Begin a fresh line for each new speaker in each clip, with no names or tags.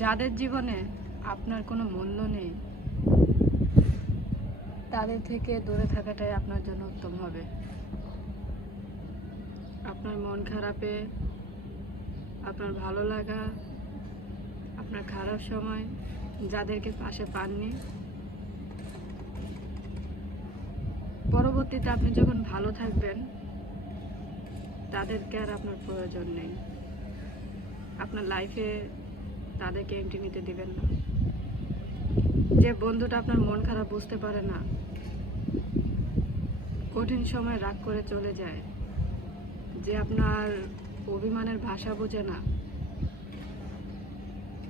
যাদের জীবনে আপনার কোনো মূল্য নেই, তাদের থেকে দূরে থাকাটাই আপনার জন্য উত্তম হবে। আপনার মন খারাপে, আপনার ভালো লাগা, আপনার খারাপ সময় যাদেরকে পাশে পাননি। পরবর্তীতে আপনি যখন ভালো থাকবেন, তাদেরকে আর আপনার প্রয়োজন নেই। আপনার লাইফে তাদেরকে এন্ট্রি নিতে দিবেন না। যে বন্ধুটা আপনার মন খারাপ বুঝতে পারে না, কঠিন সময় রাগ করে চলে যায়। যে আপনার অভিমানের ভাষা বোঝে না,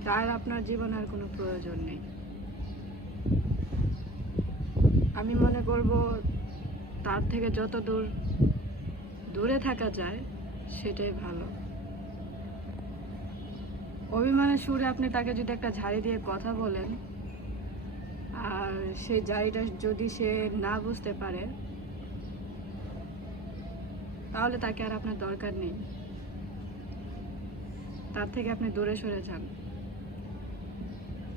তার আপনার জীবনে আর কোনো প্রয়োজন নেই। আমি মনে করব তার থেকে যত দূর দূরে থাকা যায়, সেটাই ভালো। অভিমানের সুরে আপনি তাকে যদি একটা ঝাড়ি দিয়ে কথা বলেন, আর সেই ঝাড়িটা যদি সে না বুঝতে পারে, তাহলে তাকে আর আপনার দরকার নেই। তার থেকে আপনি দূরে সরে যান।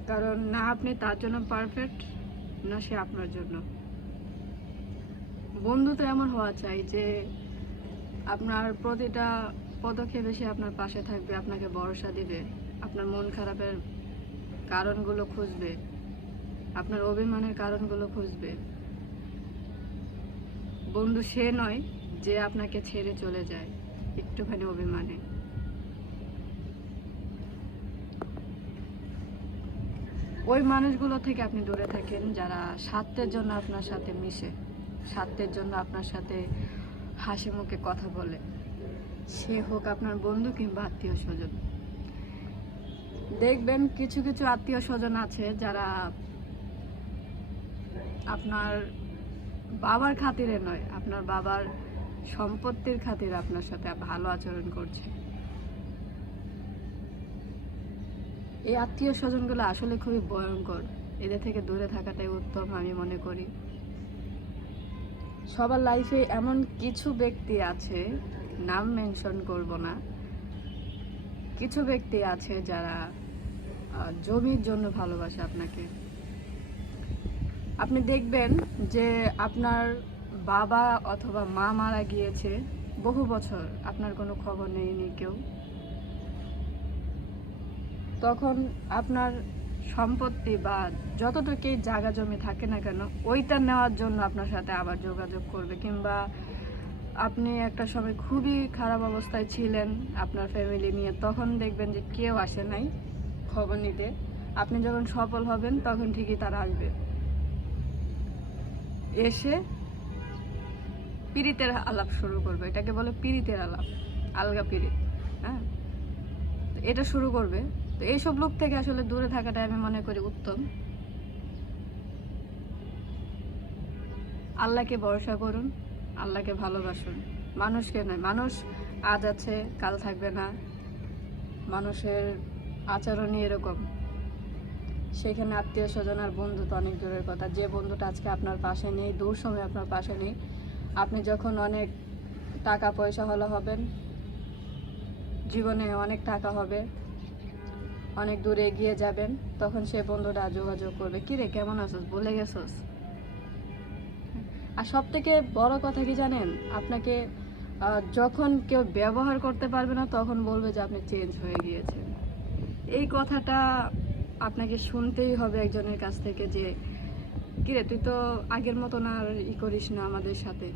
কারণ না আপনি তার জন্য পারফেক্ট না সে আপনার জন্য। বন্ধু তো এমন হওয়া চাই যে আপনার প্রতিটা পদক্ষেপে সে আপনার পাশে থাকবে, আপনাকে ভরসা দিবে। আপনার মন খারাপের কারণগুলো খুঁজবে, আপনার অভিমানের কারণগুলো খুঁজবে। বন্ধু সে নয় যে আপনাকে ছেড়ে চলে যায়, একটুখানি অভিমানে। ওই মানুষগুলো থেকে আপনি দূরে থাকেন যারা স্বার্থের জন্য আপনার সাথে মিশে স্বার্থের জন্য আপনার সাথে হাসি মুখে কথা বলে। সে হোক আপনার বন্ধু কিংবা আত্মীয় স্বজন দেখবেন কিছু কিছু আত্মীয় স্বজন আছে যারা আপনার বাবার খাতিরে নয়, আপনার বাবার সম্পত্তির খাতিরে আপনার সাথে ভালো আচরণ করছে। এই আত্মীয় স্বজনগুলো আসলে খুবই ভয়ঙ্কর। এদের থেকে দূরে থাকাটাই উত্তম আমি মনে করি। সবার লাইফে এমন কিছু ব্যক্তি আছে, নাম মেনশন করব না। কিছু ব্যক্তি আছে যারা জমির জন্য ভালোবাসে আপনাকে। আপনি দেখবেন যে আপনার বাবা অথবা মা মারা গিয়েছে, বহু বছর আপনার কোনো খবর নেয়নি কেউ। তখন আপনার সম্পত্তি বা যতটুকুই জায়গা জমি থাকে না কেন, ওইটা নেওয়ার জন্য আপনার সাথে আবার যোগাযোগ করবে। কিংবা আপনি একটা সময় খুবই খারাপ অবস্থায় ছিলেন আপনার ফ্যামিলি নিয়ে, তখন দেখবেন যে কেউ আসে নাই। খবর নিতে। আপনি যখন সফল হবেন, তখন ঠিকই তারা আসবে। এসে পীড়িতের আলাপ শুরু করবে। এটাকে বলে পীড়িতের আলাপ, আলগা পীড়িত হ্যাঁ? এটা শুরু করবে। তো এইসব লোক থেকে আসলে দূরে থাকাটা আমি মনে করি উত্তম। আল্লাহকে ভরসা করুন, আল্লাহকে ভালোবাসুন। মানুষকে নয়, মানুষ আজ আছে, কাল থাকবে না। মানুষের আচরণই এরকম। সেখানে আত্মীয় স্বজন আর বন্ধু তো অনেক দূরের কথা। যে বন্ধুটা আজকে আপনার পাশে নেই, দূর সময় আপনার পাশে নেই, আপনি যখন অনেক টাকা পয়সা হলো হবেন, জীবনে অনেক টাকা হবে, অনেক দূরে এগিয়ে যাবেন, তখন সে বন্ধুটা যোগাযোগ করবে। কিরে কেমন আছোস? বলে গেছোস? আর সব থেকে বড় কথা কি জানেন? আপনাকে যখন কেউ ব্যবহার করতে পারবে না, তখন বলবে যে আপনি চেঞ্জ হয়ে গিয়েছেন। এই কথাটা আপনাকে শুনতেই হবে একজনের কাছ থেকে যে, কিরে, তুই তো আগের মতন আর ই করিস না আমাদের সাথে।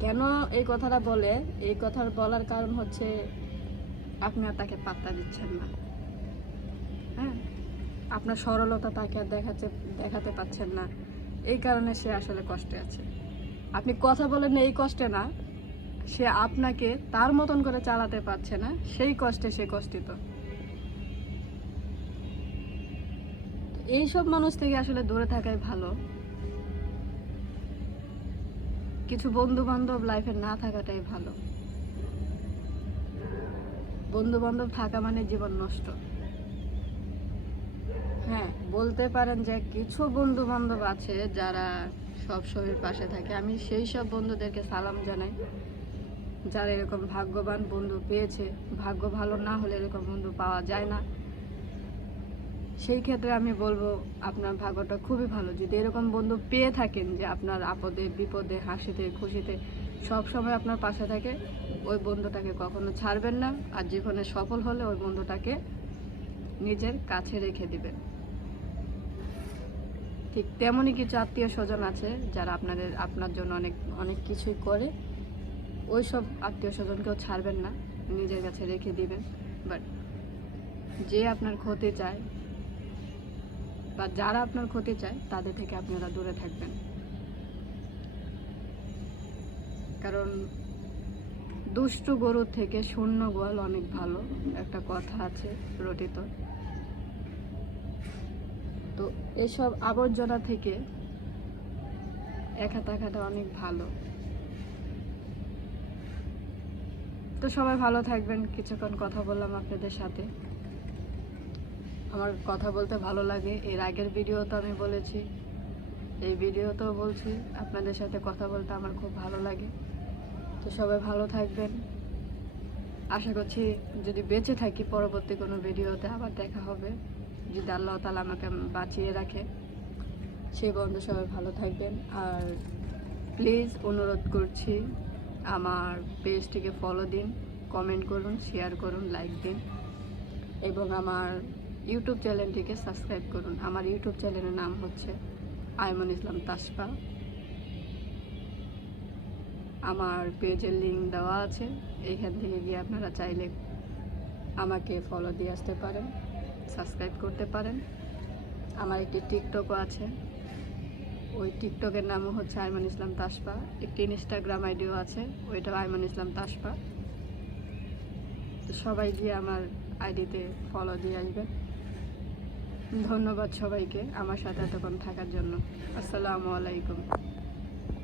কেন এই কথাটা বলে? এই কথার বলার কারণ হচ্ছে, আপনি আর তাকে পাত্তা দিচ্ছেন না। হ্যাঁ? আপনার সরলতা তাকে আর দেখাচ্ছে, দেখাতে পাচ্ছেন না। এই কারণে সে আসলে কষ্টে আছে। আপনি কথা বলেন এই কষ্টে না, সে আপনাকে তার মতন করে চালাতে পারছে না, সেই কষ্টে সে কষ্টিত। এইসব মানুষ থেকে আসলে দূরে থাকাই ভালো। কিছু বন্ধু বান্ধব লাইফে না থাকাটাই ভালো। বন্ধু বান্ধব থাকা মানে জীবন নষ্ট। হ্যাঁ বলতে পারেন যে কিছু বন্ধু বান্ধব আছে যারা সব সময় পাশে থাকে। আমি সেই সব বন্ধুদেরকে সালাম জানাই। যারা এরকম ভাগ্যবান বন্ধু পেয়েছে। ভাগ্য ভালো না হলে এরকম বন্ধু পাওয়া যায় না। সেই ক্ষেত্রে আমি বলব আপনার ভাগ্যটা খুবই ভালো। যদি এরকম বন্ধু পেয়ে থাকেন যে আপনার আপদে, বিপদে, হাসিতে, খুশিতে সব সময় আপনার পাশে থাকে, ওই বন্ধুটাকে কখনো ছাড়বেন না আর জীবনে সফল হলে ওই বন্ধুটাকে নিজের কাছে রেখে দিবেন। ঠিক তেমনই কিছু আত্মীয় স্বজন আছে যারা আপনাদের, আপনার জন্য অনেক অনেক কিছুই করে। ওই সব আত্মীয় স্বজনকেও ছাড়বেন না, নিজের কাছে রেখে দিবেন। বাট যে আপনার ক্ষতি চায় বা যারা আপনার ক্ষতি চায়, তাদের থেকে আপনারা দূরে থাকবেন। কারণ দুষ্টু গরুর থেকে শূন্য গোয়াল অনেক ভালো, একটা কথা আছে রটিত তো এসব আবর্জনা থেকে একা থাকাটা অনেক ভালো। তো সবাই ভালো থাকবেন, কিছুক্ষণ কথা বললাম আপনাদের সাথে। আমার কথা বলতে ভালো লাগে। এর আগের ভিডিও তো আমি বলেছি। এই ভিডিওতেও বলছি। আপনাদের সাথে কথা বলতে আমার খুব ভালো লাগে। তো সবাই ভালো থাকবেন। আশা করছি যদি বেঁচে থাকি পরবর্তী কোনো ভিডিওতে আবার দেখা হবে। যদি আল্লাহ তালা আমাকে বাঁচিয়ে রাখে। সেই বন্ধু সবাই ভালো থাকবেন। আর প্লিজ অনুরোধ করছি আমার পেজটিকে ফলো দিন কমেন্ট করুন শেয়ার করুন লাইক দিন। এবং আমার ইউটিউব চ্যানেলটিকে সাবস্ক্রাইব করুন। আমার ইউটিউব চ্যানেলের নাম হচ্ছে আয়মন ইসলাম তাসপা। আমার পেজের লিঙ্ক দেওয়া আছে। এইখান থেকে গিয়ে আপনারা চাইলে আমাকে ফলো দিয়ে আসতে পারেন সাবস্ক্রাইব করতে পারেন। আমার একটি টিকটকও আছে। ওই টিকটকের নামও হচ্ছে আয়মান ইসলাম তাসপা। একটি ইনস্টাগ্রাম আইডিও আছে, ওইটাও আয়মান ইসলাম তাসপা। সবাই গিয়ে আমার আইডিতে ফলো দিয়ে আসবেন। ধন্যবাদ সবাইকে আমার সাথে এতক্ষণ থাকার জন্য। আসসালামু আলাইকুম।